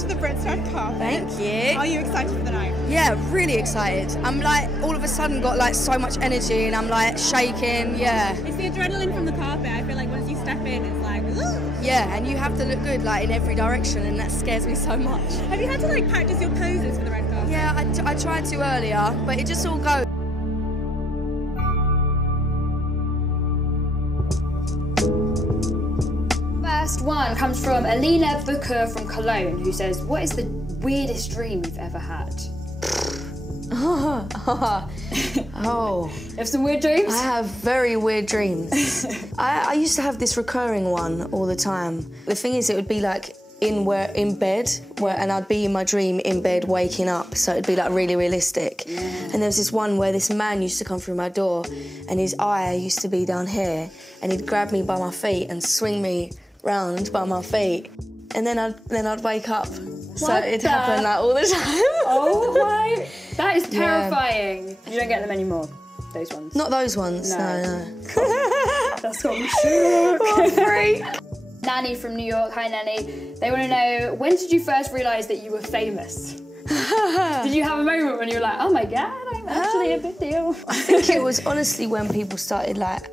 to the Britstone carpet. Thank you. Are you excited for the night? Yeah, really excited. I'm like, all of a sudden got like so much energy and I'm like shaking, yeah. It's the adrenaline from the carpet. I feel like once you step in, it's like, ooh. Yeah, and you have to look good like in every direction and that scares me so much. Have you had to like practice your poses for the red carpet? Yeah, I tried to earlier, but it just all goes. First one comes from Alina Booker from Cologne, who says, what is the weirdest dream you've ever had? Oh. You have some weird dreams? I have very weird dreams. I used to have this recurring one all the time. The thing is, it would be like in bed, and I'd be in my dream in bed waking up, so it'd be like really realistic. Yeah. And there was this one where this man used to come through my door and his eye used to be down here and he'd grab me by my feet and swing me round by my feet, and then I'd wake up. So it'd happen like all the time. Oh my, that is terrifying. Yeah. You don't get them anymore, those ones? Not those ones, no. That's got me shook. Oh, freak. Nanny from New York, hi Nanny. They want to know, when did you first realise that you were famous? Did you have a moment when you were like, oh my God, I'm actually a big deal? I think it was honestly when people started like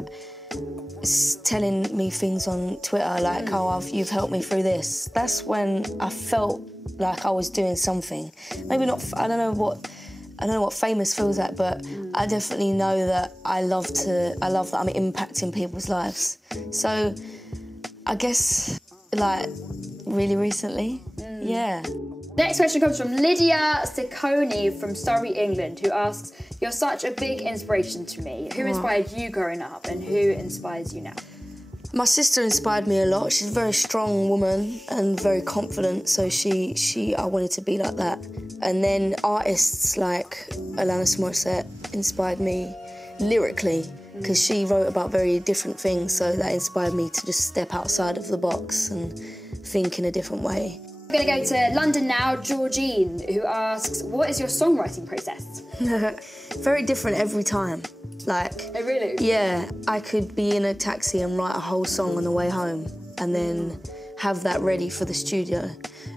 telling me things on Twitter like, oh, you've helped me through this. That's when I felt like I was doing something. Maybe not, I don't know what famous feels like, but I definitely know that I love that I'm impacting people's lives. So I guess like really recently, yeah. Next question comes from Lydia Ciccone from Surrey, England, who asks, you're such a big inspiration to me. Who inspired you growing up and who inspires you now? My sister inspired me a lot. She's a very strong woman and very confident, so I wanted to be like that. And then artists like Alanis Morissette inspired me lyrically, because she wrote about very different things, so that inspired me to just step outside of the box and think in a different way. We're going to go to London now, Georgine, who asks, what is your songwriting process? Very different every time. Like, oh, really? Yeah, I could be in a taxi and write a whole song on the way home and then have that ready for the studio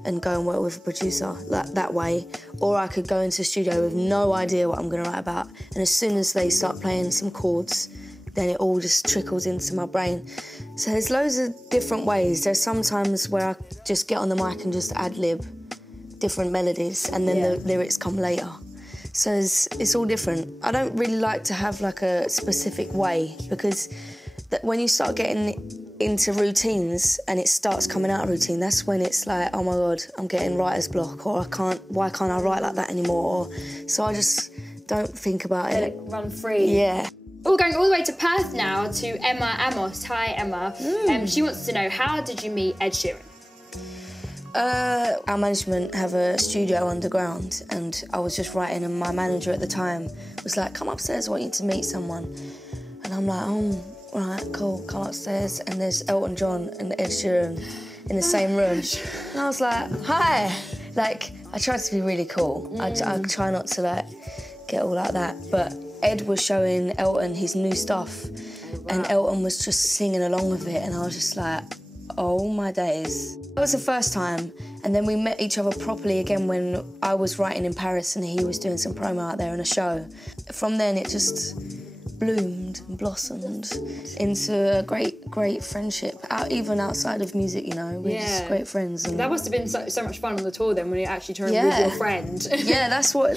and go and work with a producer like that way. Or I could go into the studio with no idea what I'm going to write about, and as soon as they start playing some chords, then it all just trickles into my brain. So there's loads of different ways. There's some times where I just get on the mic and just ad-lib different melodies, and then the lyrics come later. So it's all different. I don't really like to have like a specific way, because when you start getting into routines and it starts coming out of routine, that's when it's like, oh my God, I'm getting writer's block, or why can't I write like that anymore? So I just don't think about it. Let it run free. Yeah. We're going all the way to Perth now to Emma Amos. Hi, Emma. She wants to know, how did you meet Ed Sheeran? Our management have a studio underground, and I was just writing, and my manager at the time was like, come upstairs, I want you to meet someone. And I'm like, oh, all right, cool, come upstairs. And there's Elton John and Ed Sheeran in the same room. And I was like, hi. Like, I try to be really cool. I try not to like get all like that. But Ed was showing Elton his new stuff, and Elton was just singing along with it, and I was just like, oh my days. That was the first time, and then we met each other properly again when I was writing in Paris and he was doing some promo out there in a show. From then it just bloomed and blossomed into a great friendship, even outside of music, you know. We're just great friends. And that must have been so much fun on the tour then, when you actually turned with your friend. Yeah, that's why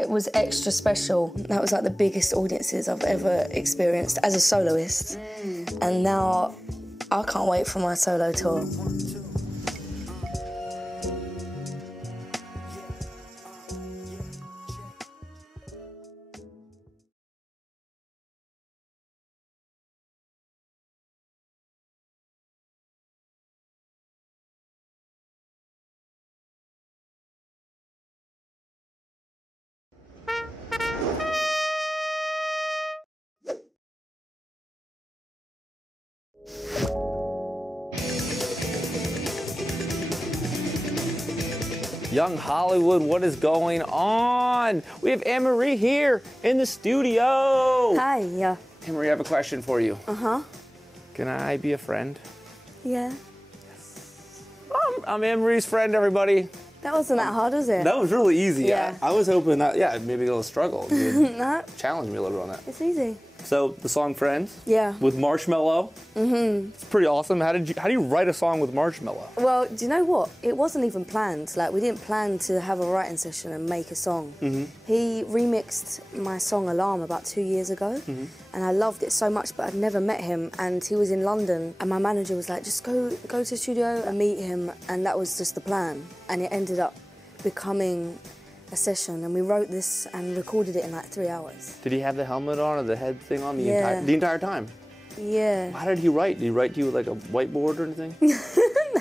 it was extra special. That was like the biggest audiences I've ever experienced as a soloist. And now I can't wait for my solo tour. Young Hollywood, what is going on? We have Anne-Marie here in the studio. Hi. Anne-Marie, I have a question for you. Uh-huh. Can I be a friend? Yeah. I'm Anne-Marie's friend, everybody. That wasn't that hard, was it? That was really easy. Yeah. I was hoping that, maybe a little struggle. You'd No, challenge me a little bit on that. it's easy. So the song Friends. Yeah. With Marshmello. Mm-hmm. It's pretty awesome. How do you write a song with Marshmello? Well, do you know what? It wasn't even planned. Like, we didn't plan to have a writing session and make a song. Mm-hmm. He remixed my song Alarm about 2 years ago, and I loved it so much, but I'd never met him, and he was in London, and my manager was like, just go to the studio and meet him, and that was just the plan. And it ended up becoming a session, and we wrote this and recorded it in like 3 hours. Did he have the helmet on or the head thing on the entire time? Yeah. How did he write? Did he write to you with like a whiteboard or anything?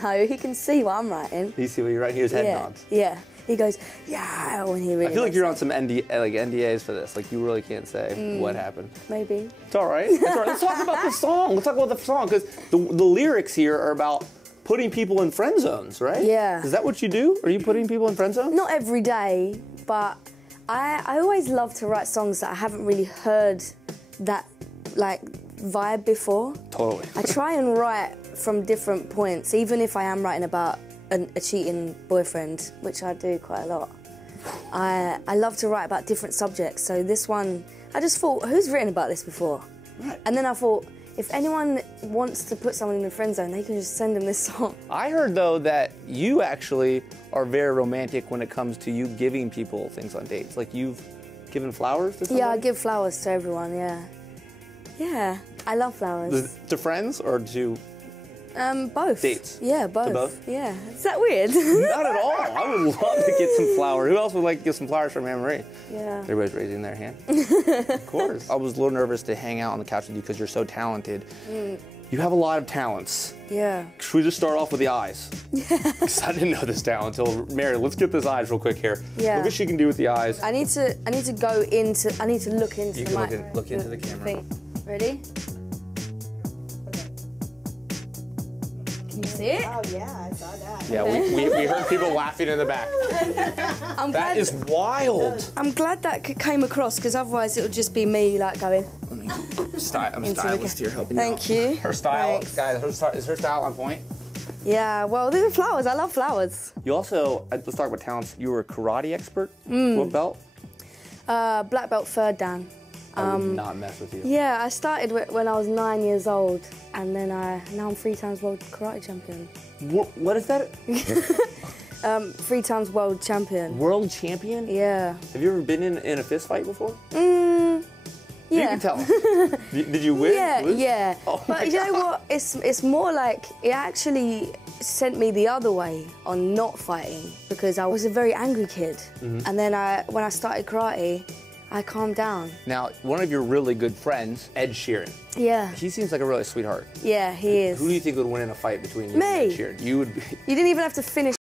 No, he can see what I'm writing. Did he see what you're writing? His head nods. Yeah. He goes, yeah, when he really I feel like likes you're it. on some NDAs for this. Like, you really can't say what happened. Maybe. It's all right. It's all right. Let's talk about the song. Let's talk about the song, because the lyrics here are about putting people in friend zones, right? Yeah. Is that what you do? Are you putting people in friend zones? Not every day, but I always love to write songs that I haven't really heard that, like, vibe before. Totally. I try and write from different points, even if I am writing about a cheating boyfriend, which I do quite a lot. I love to write about different subjects, so this one, I just thought, who's written about this before? Right. And then I thought, if anyone wants to put someone in the friend zone, they can just send them this song. I heard, though, that you actually are very romantic when it comes to you giving people things on dates. Like, you've given flowers to somebody? Yeah, I give flowers to everyone, yeah. Yeah, I love flowers. To friends or to... Both. Dates? Yeah, both. To both? Yeah. Is that weird? Not at all. I would love to get some flowers. Who else would like to get some flowers from Anne-Marie? Yeah. Everybody's raising their hand. Of course. I was a little nervous to hang out on the couch with you because you're so talented. You have a lot of talents. Yeah. Should we just start off with the eyes? Because I didn't know this talent until Mary. Let's get this eyes real quick here. Yeah. Look what she can do with the eyes. I need to look into You the can mic. look into the camera. Thing. Ready? Can you see it? Oh yeah, I saw that. Yeah, we heard people laughing in the back. I'm That glad, is wild. I'm glad that came across, because otherwise it would just be me like going. I'm a stylist the- here helping Thank you. out. you. Her style, Thanks. guys, is her style on point? Yeah, well, these are flowers. I love flowers. You also, let's talk about talents. You were a karate expert. What belt? Black belt third dan. I would not mess with you. Yeah, I started when I was 9 years old, and then now I'm 3 times world karate champion. What is that? 3 times world champion. World champion? Yeah. Have you ever been in a fist fight before? Yeah. You can tell. Did you win? Yeah, Lose? yeah. Oh my But you know God. what? It's more like it actually sent me the other way on not fighting, because I was a very angry kid, and then when I started karate, I calmed down. Now, one of your really good friends, Ed Sheeran, Yeah. he seems like a really sweetheart. Yeah, he is. Who do you think would win in a fight between you Me. and Ed Sheeran? You would be. You didn't even have to finish